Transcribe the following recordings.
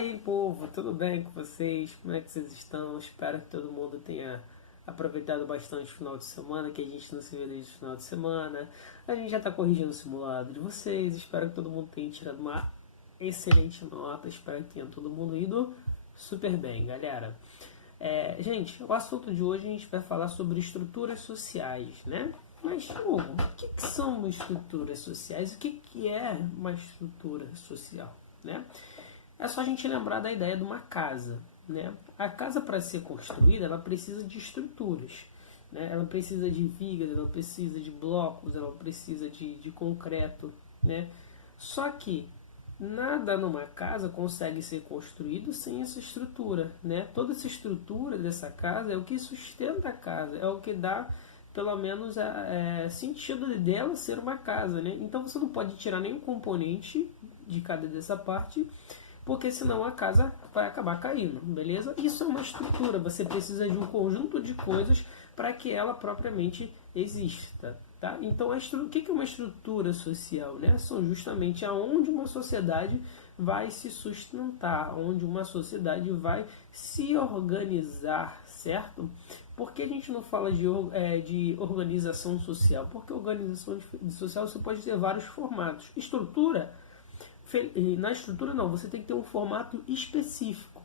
aí, povo, tudo bem com vocês? Como é que vocês estão? Espero que todo mundo tenha aproveitado bastante o final de semana, que a gente não se vê desde o final de semana. A gente já está corrigindo o simulado de vocês, espero que todo mundo tenha tirado uma excelente nota, espero que tenha todo mundo ido super bem, galera. Gente, o assunto de hoje a gente vai falar sobre estruturas sociais, né? Mas, Hugo, o que são estruturas sociais? O que é uma estrutura social, né? É só a gente lembrar da ideia de uma casa, né? A casa, para ser construída, ela precisa de estruturas, né? Ela precisa de vigas, ela precisa de blocos, ela precisa de concreto, né? Só que nada numa casa consegue ser construído sem essa estrutura, né? Toda essa estrutura dessa casa é o que sustenta a casa, é o que dá pelo menos sentido dela ser uma casa, né? Então você não pode tirar nenhum componente de cada dessa parte, porque senão a casa vai acabar caindo, beleza? Isso é uma estrutura, você precisa de um conjunto de coisas para que ela propriamente exista, tá? Então, o que é uma estrutura social, né? São justamente aonde uma sociedade vai se sustentar, onde uma sociedade vai se organizar, certo? Por que a gente não fala de organização social? Porque organização social você pode ter vários formatos. Na estrutura não, você tem que ter um formato específico,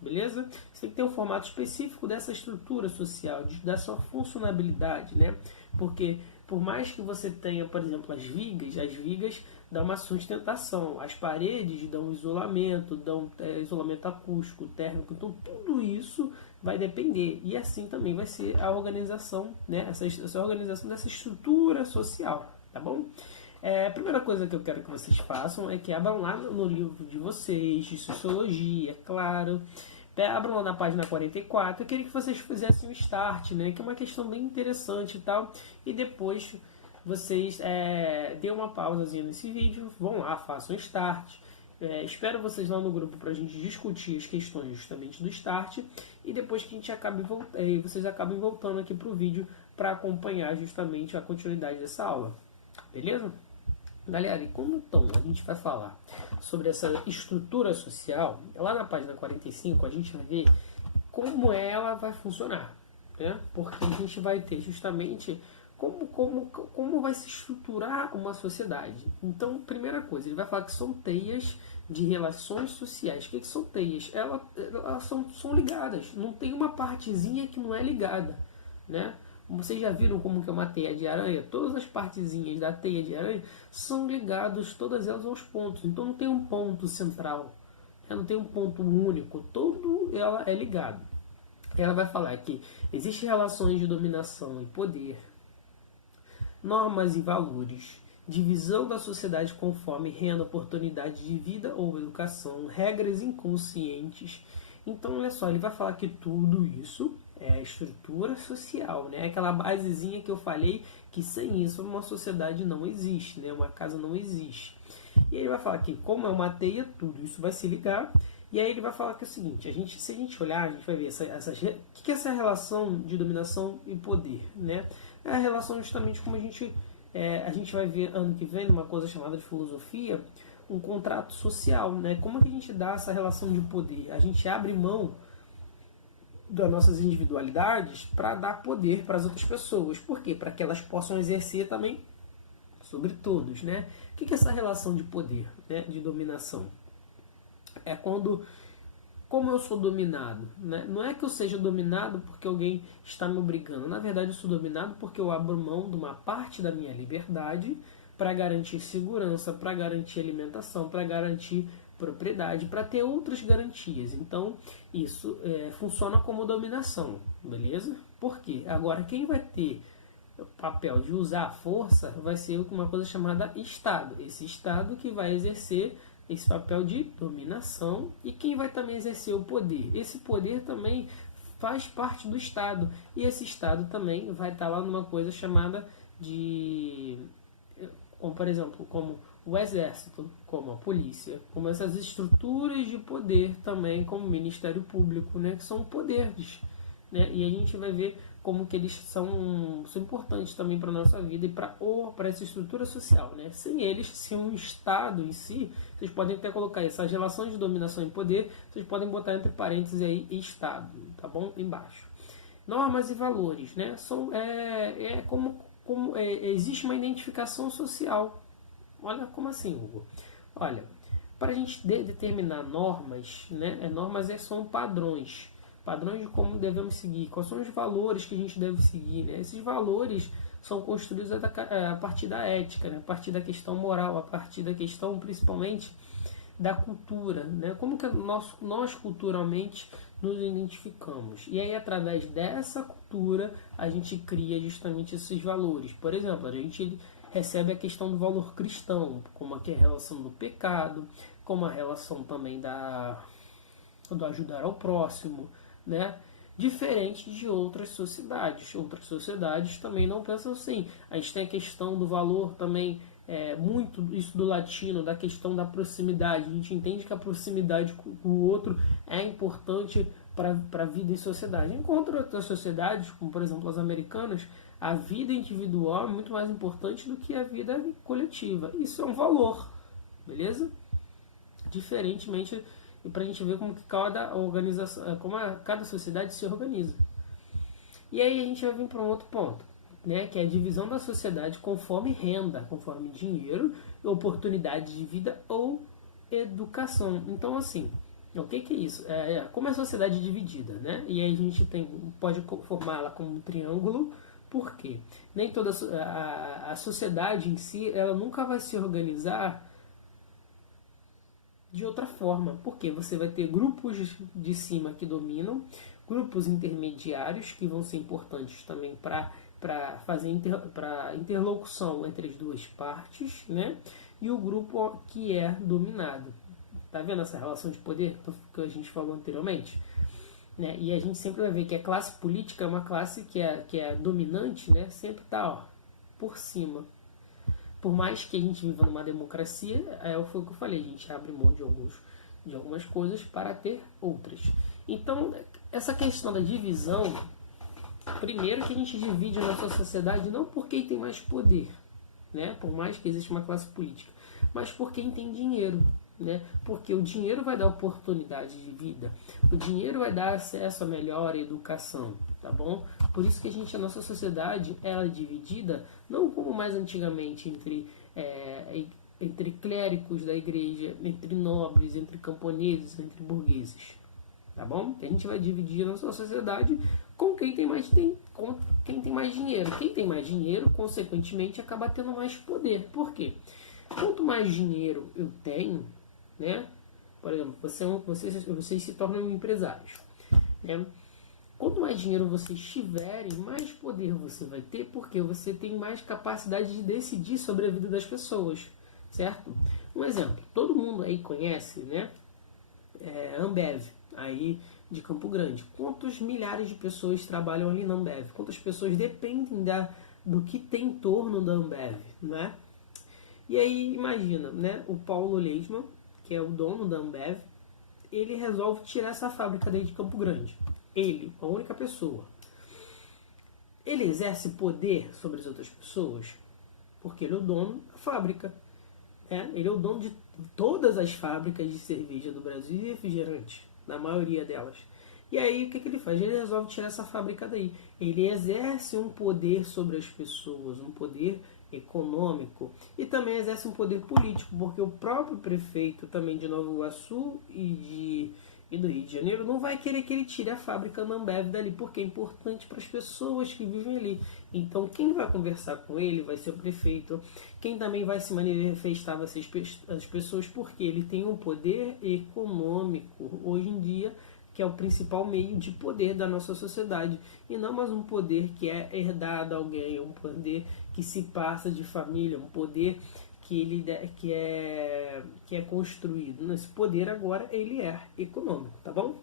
beleza? Você tem que ter um formato específico dessa estrutura social, da sua funcionalidade, né? Porque por mais que você tenha, por exemplo, as vigas dão uma sustentação, as paredes dão isolamento, dão isolamento acústico, térmico, então tudo isso vai depender, e assim também vai ser a organização, né? Essa organização dessa estrutura social, tá bom? A primeira coisa que eu quero que vocês façam é que abram lá no livro de vocês, de Sociologia, claro. Abram lá na página 44. Eu queria que vocês fizessem um start, né? Que é uma questão bem interessante e tal. E depois vocês dêem uma pausazinha nesse vídeo, vão lá, façam um start. Espero vocês lá no grupo para a gente discutir as questões justamente do start. E depois que a gente vocês acabem voltando aqui para o vídeo para acompanhar justamente a continuidade dessa aula. Beleza? Galera, e como então a gente vai falar sobre essa estrutura social, lá na página 45 a gente vai ver como ela vai funcionar, né? Porque a gente vai ter justamente como vai se estruturar uma sociedade. Então, primeira coisa, ele vai falar que são teias de relações sociais. O que são teias? Elas são ligadas, não tem uma partezinha que não é ligada, né? Vocês já viram como que é uma teia de aranha? Todas as partezinhas da teia de aranha são ligadas, todas elas aos pontos. Então não tem um ponto central, não tem um ponto único, todo ela é ligado. Ela vai falar que existem relações de dominação e poder, normas e valores, divisão da sociedade conforme renda, oportunidade de vida ou educação, regras inconscientes. Então, olha só, ele vai falar que tudo isso é a estrutura social, né? Aquela basezinha que eu falei que sem isso uma sociedade não existe, né? Uma casa não existe. E ele vai falar que como é uma teia, tudo isso vai se ligar. E aí ele vai falar que é o seguinte, se a gente olhar, a gente vai ver o que é essa relação de dominação e poder, né? É a relação justamente como a gente vai ver ano que vem, uma coisa chamada de filosofia, um contrato social, né? Como é que a gente dá essa relação de poder? A gente abre mão das nossas individualidades para dar poder para as outras pessoas. Por quê? Para que elas possam exercer também sobre todos, né? O que é essa relação de poder, né? De dominação? É como eu sou dominado, né? Não é que eu seja dominado porque alguém está me obrigando. Na verdade, eu sou dominado porque eu abro mão de uma parte da minha liberdade para garantir segurança, para garantir alimentação, para garantir propriedade, para ter outras garantias. Então, isso funciona como dominação, beleza? Por quê? Agora, quem vai ter o papel de usar a força vai ser uma coisa chamada Estado. Esse Estado que vai exercer esse papel de dominação, e quem vai também exercer o poder. Esse poder também faz parte do Estado, e esse Estado também vai estar lá numa coisa chamada como por exemplo, como o exército, como a polícia, como essas estruturas de poder também, como o Ministério Público, né, que são poderes, né? E a gente vai ver como que eles são importantes também para a nossa vida e para essa estrutura social, né? Sem eles, sem um Estado em si, vocês podem até colocar essas relações de dominação e poder, vocês podem botar entre parênteses aí Estado, tá bom? Embaixo. Normas e valores, né? Existe uma identificação social. Olha como assim, Hugo? Olha, para a gente determinar normas, né? Normas são padrões de como devemos seguir, quais são os valores que a gente deve seguir, né? Esses valores são construídos a partir da ética, né? A partir da questão moral, a partir da questão principalmente da cultura, né? Como que nós culturalmente nos identificamos. E aí, através dessa cultura, a gente cria justamente esses valores. Por exemplo, a gente recebe a questão do valor cristão, como aqui a relação do pecado, como a relação também do ajudar ao próximo, né? Diferente de outras sociedades. Outras sociedades também não pensam assim. A gente tem a questão do valor também, muito isso do latino, da questão da proximidade. A gente entende que a proximidade com o outro é importante para a vida em sociedade. Enquanto outras sociedades, como por exemplo as americanas, a vida individual é muito mais importante do que a vida coletiva. Isso é um valor, beleza? Diferentemente, e para a gente ver como que cada organização, cada sociedade se organiza. E aí a gente vai vir para um outro ponto, né, que é a divisão da sociedade conforme renda, conforme dinheiro, oportunidade de vida ou educação. Então, assim, o que é isso? Como é a sociedade dividida, né? E aí a gente pode formá-la como um triângulo. Por quê? Nem toda a sociedade em si, ela nunca vai se organizar de outra forma, porque você vai ter grupos de cima que dominam, grupos intermediários que vão ser importantes também para fazer para interlocução entre as duas partes, né? E o grupo que é dominado. Tá vendo essa relação de poder que a gente falou anteriormente? Né? E a gente sempre vai ver que a classe política é uma classe que é dominante, né? Sempre está por cima. Por mais que a gente viva numa democracia, foi o que eu falei, a gente abre mão de algumas coisas para ter outras. Então, essa questão da divisão, primeiro que a gente divide a nossa sociedade não por quem tem mais poder, né? Por mais que exista uma classe política, mas por quem tem dinheiro, né? Porque o dinheiro vai dar oportunidade de vida, o dinheiro vai dar acesso a melhor educação, tá bom? Por isso que a nossa sociedade ela é dividida não como mais antigamente entre clérigos da igreja, entre nobres, entre camponeses, entre burgueses, tá bom? A gente vai dividir a nossa sociedade com quem tem mais dinheiro. Quem tem mais dinheiro, consequentemente, acaba tendo mais poder. Por quê? Quanto mais dinheiro eu tenho, né? Por exemplo, vocês se tornam empresários, né? Quanto mais dinheiro vocês tiverem, mais poder você vai ter, porque você tem mais capacidade de decidir sobre a vida das pessoas, certo? Um exemplo, todo mundo aí conhece, né? Ambev, aí de Campo Grande. Quantos milhares de pessoas trabalham ali na Ambev? Quantas pessoas dependem do que tem em torno da Ambev, né? E aí imagina, né? O Paulo Leisman, que é o dono da Ambev, ele resolve tirar essa fábrica daí de Campo Grande. Ele, a única pessoa. Ele exerce poder sobre as outras pessoas porque ele é o dono da fábrica. Ele é o dono de todas as fábricas de cerveja do Brasil e refrigerante, na maioria delas. E aí o que ele faz? Ele resolve tirar essa fábrica daí. Ele exerce um poder sobre as pessoas, um poder econômico e também exerce um poder político, porque o próprio prefeito também de Nova Iguaçu e do Rio de Janeiro não vai querer que ele tire a fábrica da Ambev dali, porque é importante para as pessoas que vivem ali. Então quem vai conversar com ele vai ser o prefeito. Quem também vai se manifestar vai ser as pessoas, porque ele tem um poder econômico hoje em dia, que é o principal meio de poder da nossa sociedade, e não mais um poder que é herdado a alguém, um poder que se passa de família, um poder que é construído. Esse poder agora ele é econômico, tá bom?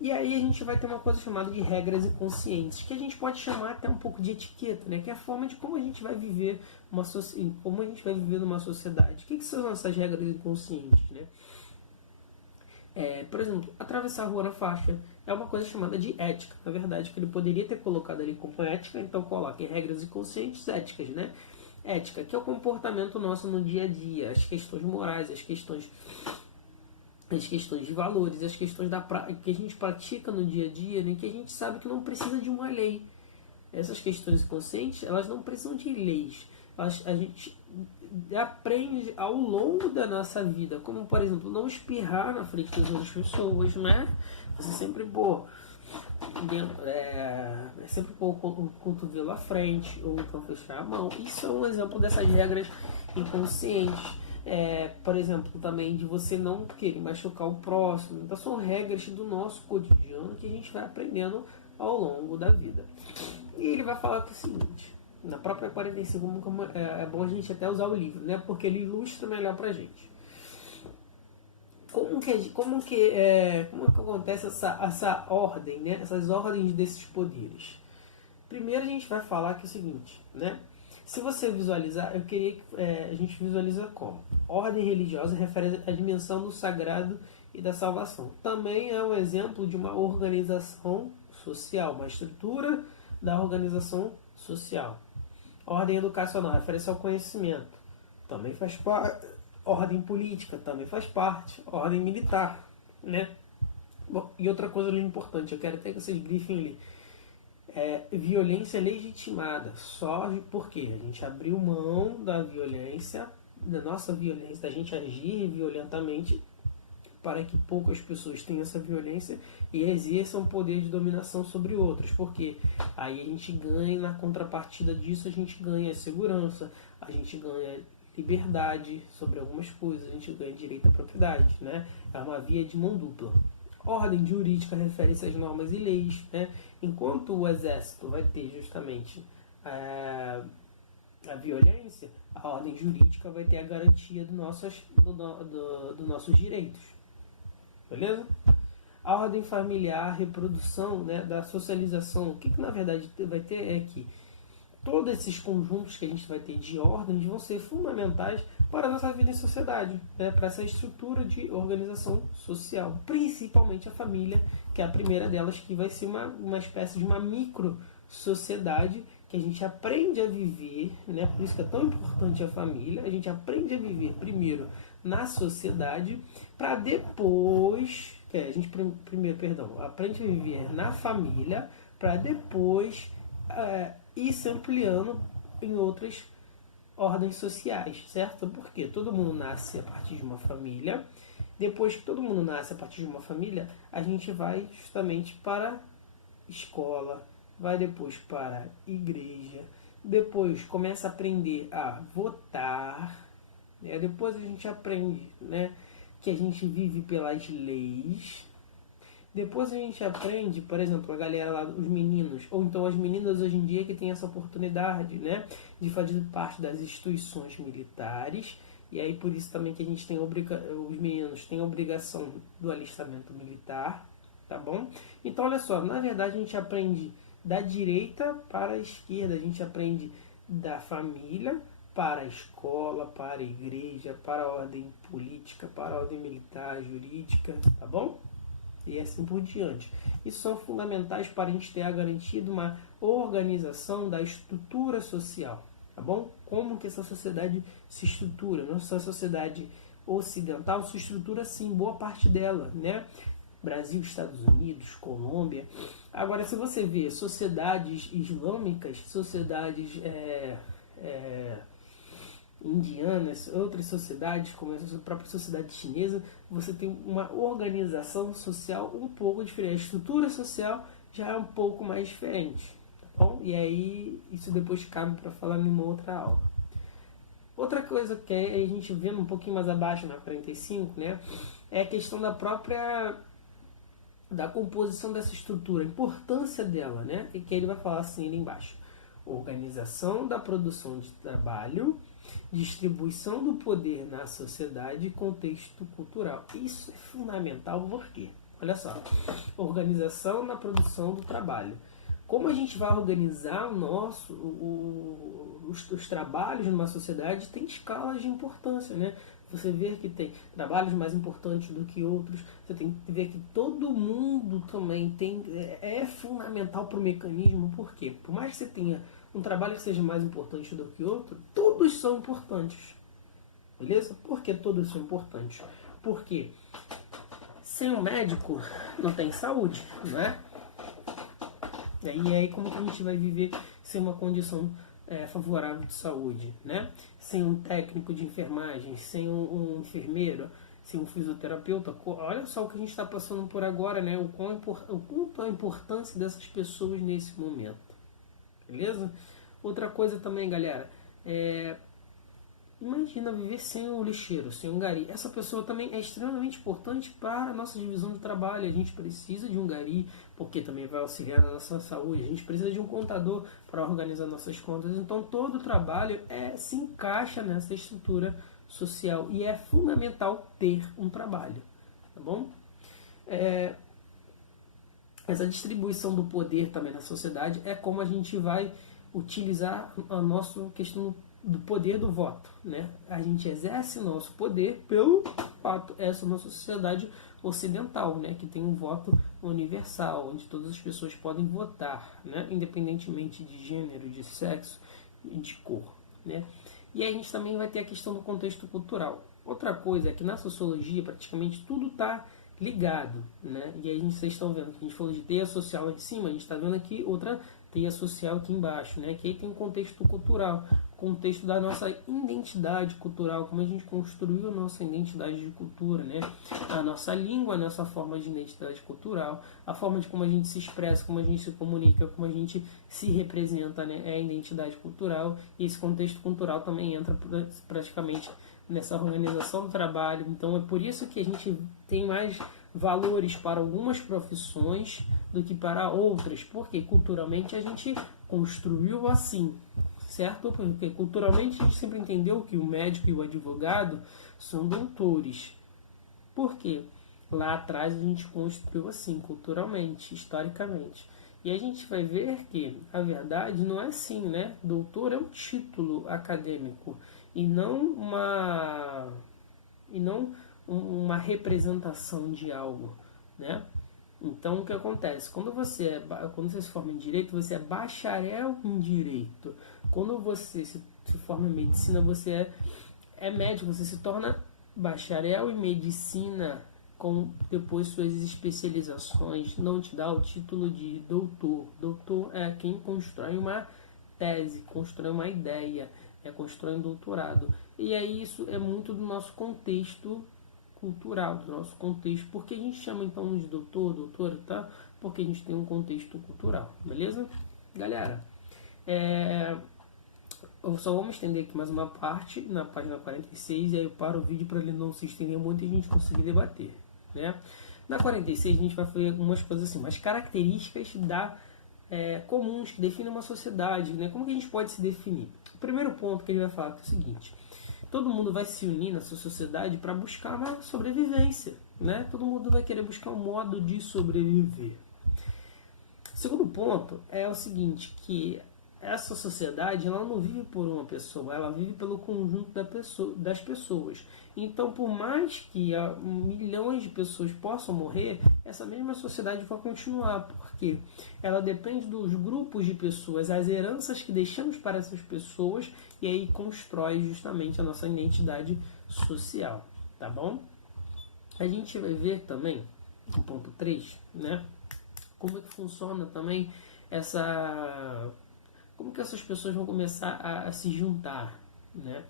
E aí a gente vai ter uma coisa chamada de regras inconscientes, que a gente pode chamar até um pouco de etiqueta, né? Que é a forma de como a gente vai viver numa sociedade. O que são essas regras inconscientes, né? Por exemplo, atravessar a rua na faixa é uma coisa chamada de ética, na verdade, que ele poderia ter colocado ali como ética, então coloque regras inconscientes éticas, né? Ética, que é o comportamento nosso no dia a dia, as questões morais, as questões de valores, as questões que a gente pratica no dia a dia, né? Que a gente sabe que não precisa de uma lei. Essas questões inconscientes, elas não precisam de leis. A gente aprende ao longo da nossa vida, como por exemplo, não espirrar na frente das outras pessoas, né? Você sempre sempre pôr o cotovelo à frente, ou então fechar a mão. Isso é um exemplo dessas regras inconscientes. Por exemplo, também de você não querer machucar o próximo. Então são regras do nosso cotidiano que a gente vai aprendendo ao longo da vida. E ele vai falar que é o seguinte, na própria 45, é bom a gente até usar o livro, né? Porque ele ilustra melhor pra gente. Como que acontece essa ordem, né? Essas ordens desses poderes? Primeiro a gente vai falar que é o seguinte, né? Se você visualizar, eu queria que a gente visualiza como? Ordem religiosa refere à dimensão do sagrado e da salvação. Também é um exemplo de uma organização social, uma estrutura da organização social. Ordem educacional refere-se ao conhecimento. Também faz parte. Ordem política também faz parte. Ordem militar, né? Bom, e outra coisa ali importante, eu quero até que vocês grifem ali. Violência legitimada. Só porque a gente abriu mão da violência, da nossa violência, da gente agir violentamente para que poucas pessoas tenham essa violência e exerçam poder de dominação sobre outras, porque aí a gente ganha, na contrapartida disso, a gente ganha segurança, a gente ganha liberdade sobre algumas coisas, a gente ganha direito à propriedade, né? É uma via de mão dupla. Ordem jurídica refere-se às normas e leis, né? Enquanto o exército vai ter justamente a violência, a ordem jurídica vai ter a garantia dos nossos direitos. Beleza? A ordem familiar, reprodução, né, da socialização. O que na verdade vai ter é que todos esses conjuntos que a gente vai ter de ordens vão ser fundamentais para a nossa vida em sociedade, né, para essa estrutura de organização social, principalmente a família, que é a primeira delas, que vai ser uma espécie de uma micro-sociedade que a gente aprende a viver, né, por isso que é tão importante a família, a gente aprende a viver primeiro na sociedade, para depois, aprende a viver na família, para depois ir se ampliando em outras ordens sociais, certo? Porque todo mundo nasce a partir de uma família, depois que todo mundo nasce a partir de uma família, a gente vai justamente para a escola, vai depois para a igreja, depois começa a aprender a votar, né? Depois a gente aprende, né, que a gente vive pelas leis. Depois a gente aprende, por exemplo, a galera lá, os meninos, ou então as meninas hoje em dia que tem essa oportunidade, né, de fazer parte das instituições militares. E aí por isso também que a gente tem os meninos têm a obrigação do alistamento militar, tá bom? Então olha só, na verdade a gente aprende da direita para a esquerda, a gente aprende da família para a escola, para a igreja, para a ordem política, para a ordem militar, jurídica, tá bom? E assim por diante. Isso são fundamentais para a gente ter a garantia de uma organização da estrutura social, tá bom? Como que essa sociedade se estrutura? Nossa sociedade ocidental se estrutura sim, boa parte dela, né? Brasil, Estados Unidos, Colômbia. Agora, se você vê sociedades islâmicas, sociedades indianas, outras sociedades, como a própria sociedade chinesa, você tem uma organização social um pouco diferente. A estrutura social já é um pouco mais diferente. Tá bom? E aí, isso depois cabe para falar em uma outra aula. Outra coisa que a gente vê um pouquinho mais abaixo, na 45, né, é a questão da composição dessa estrutura, a importância dela, né? E que ele vai falar assim ali embaixo: organização da produção de trabalho, distribuição do poder na sociedade e contexto cultural. Isso é fundamental porque, olha só, organização na produção do trabalho. Como a gente vai organizar os trabalhos numa sociedade tem escalas de importância, né? você ver que tem trabalhos mais importantes do que outros, você tem que ver que todo mundo também é fundamental para o mecanismo. Por quê? Por mais que você tenha um trabalho que seja mais importante do que outro, todos são importantes. Beleza? Por que todos são importantes? Porque sem um médico não tem saúde, não é? E aí como que a gente vai viver sem uma condição favorável de saúde, né? Sem um técnico de enfermagem, sem um enfermeiro, sem um fisioterapeuta? Olha só o que a gente está passando por agora, né? O quanto a importância dessas pessoas nesse momento, beleza? Outra coisa também, galera, imagina viver sem um lixeiro, sem um gari. Essa pessoa também é extremamente importante para a nossa divisão de trabalho. A gente precisa de um gari, porque também vai auxiliar na nossa saúde. A gente precisa de um contador para organizar nossas contas. Então, todo o trabalho se encaixa nessa estrutura social e é fundamental ter um trabalho, tá bom? Essa distribuição do poder também na sociedade é como a gente vai utilizar a nossa questão do poder do voto, né? A gente exerce nosso poder pelo fato, essa nossa sociedade ocidental, né? Que tem um voto universal, onde todas as pessoas podem votar, né? Independentemente de gênero, de sexo e de cor, né? E aí a gente também vai ter a questão do contexto cultural. Outra coisa é que na sociologia praticamente tudo está ligado, né? E aí vocês estão vendo que a gente falou de teia social lá de cima, a gente está vendo aqui outra teia social aqui embaixo, né? Que aí tem um contexto cultural, contexto da nossa identidade cultural, como a gente construiu a nossa identidade de cultura, né? A nossa língua, a nossa forma de identidade cultural, a forma de como a gente se expressa, como a gente se comunica, como a gente se representa, né? É a identidade cultural, e esse contexto cultural também entra praticamente nessa organização do trabalho. Então é por isso que a gente tem mais valores para algumas profissões do que para outras, porque culturalmente a gente construiu assim, certo? Porque culturalmente a gente sempre entendeu que o médico e o advogado são doutores. Por quê? Lá atrás a gente construiu assim, culturalmente, historicamente. E a gente vai ver que a verdade não é assim, né? Doutor é um título acadêmico e não uma representação de algo, né? Então o que acontece? Quando você se forma em direito, você é bacharel em direito. Quando você se forma em medicina, você é médico, você se torna bacharel em medicina com depois suas especializações. Não te dá o título de doutor. Doutor é quem constrói uma tese, constrói uma ideia, constrói um doutorado. E aí isso é muito do nosso contexto cultural, do nosso contexto. Por que a gente chama então de doutor, doutora, tá? Porque a gente tem um contexto cultural, beleza? Galera, eu só vou estender aqui mais uma parte na página 46 e aí eu paro o vídeo para ele não se estender muito e a gente conseguir debater, né? Na 46 a gente vai fazer algumas coisas assim, mas características comuns que definem uma sociedade, né? Como que a gente pode se definir? O primeiro ponto que ele vai falar é o seguinte: todo mundo vai se unir nessa sociedade para buscar uma sobrevivência, né? Todo mundo vai querer buscar um modo de sobreviver. O segundo ponto é o seguinte, que essa sociedade ela não vive por uma pessoa, ela vive pelo conjunto das pessoas. Então, por mais que milhões de pessoas possam morrer, essa mesma sociedade vai continuar, porque ela depende dos grupos de pessoas, as heranças que deixamos para essas pessoas, e aí constrói justamente a nossa identidade social, tá bom? A gente vai ver também, no ponto 3, né, como é que funciona também como que essas pessoas vão começar a se juntar, né?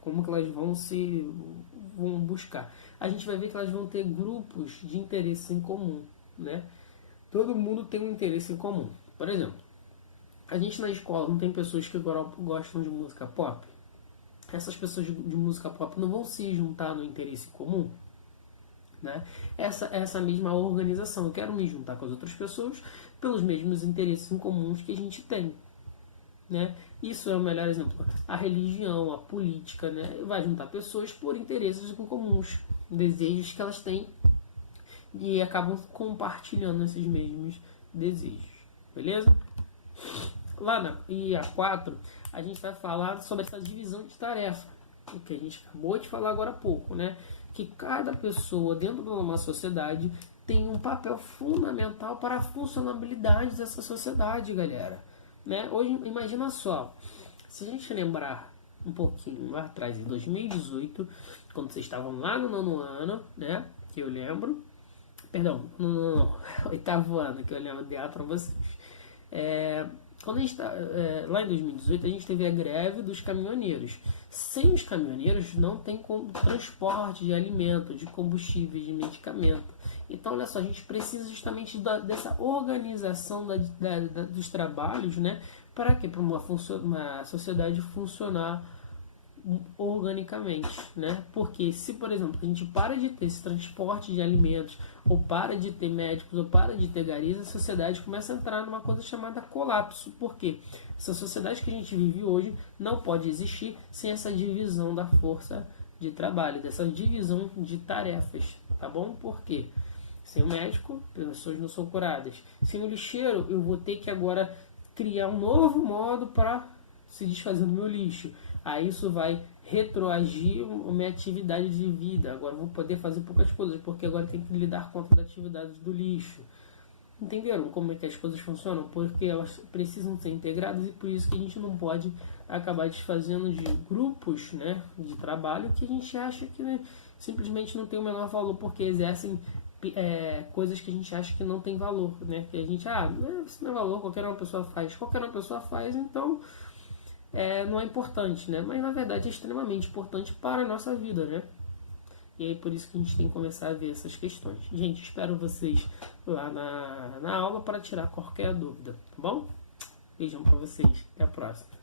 Como que elas vão buscar? A gente vai ver que elas vão ter grupos de interesse em comum, né? Todo mundo tem um interesse em comum. Por exemplo, a gente na escola não tem pessoas que gostam de música pop? Essas pessoas de música pop não vão se juntar no interesse comum? Né? Essa mesma organização, eu quero me juntar com as outras pessoas pelos mesmos interesses em comuns que a gente tem, né? Isso é o melhor exemplo. A religião, a política, né? Vai juntar pessoas por interesses em comuns, desejos que elas têm e acabam compartilhando esses mesmos desejos, beleza? Lá na IA4 a gente vai falar sobre essa divisão de tarefa, o que a gente acabou de falar agora há pouco, né? Que cada pessoa dentro de uma sociedade tem um papel fundamental para a funcionabilidade dessa sociedade, galera. Né? Hoje, imagina só, se a gente lembrar um pouquinho lá atrás, em 2018, quando vocês estavam lá no 9º ano, né? Que eu lembro. Perdão, não, 8º ano, que eu lembro de para vocês. Quando a gente lá em 2018, a gente teve a greve dos caminhoneiros. Sem os caminhoneiros, não tem transporte de alimento, de combustível, de medicamento. Então, olha só, a gente precisa justamente dessa organização dos trabalhos, né? Para quê? Para uma sociedade funcionar organicamente, né? Porque se, por exemplo, a gente para de ter esse transporte de alimentos, ou para de ter médicos, ou para de ter garis, a sociedade começa a entrar numa coisa chamada colapso. Por quê? Essa sociedade que a gente vive hoje não pode existir sem essa divisão da força de trabalho, dessa divisão de tarefas, tá bom? Por quê? Sem o médico, pessoas não são curadas. Sem o lixeiro, eu vou ter que agora criar um novo modo para se desfazer do meu lixo. Aí isso vai retroagir a minha atividade de vida. Agora eu vou poder fazer poucas coisas, porque agora eu tenho que lidar com a atividade do lixo. Entenderam como é que as coisas funcionam? Porque elas precisam ser integradas e por isso que a gente não pode acabar desfazendo de grupos, né, de trabalho que a gente acha que, né, simplesmente não tem o menor valor, porque exercem coisas que a gente acha que não tem valor, né? Que a gente, isso não é valor, qualquer uma pessoa faz, então não é importante, né? Mas na verdade é extremamente importante para a nossa vida, né? E aí por isso que a gente tem que começar a ver essas questões. Gente, espero vocês lá na aula para tirar qualquer dúvida, tá bom? Beijão para vocês, até a próxima.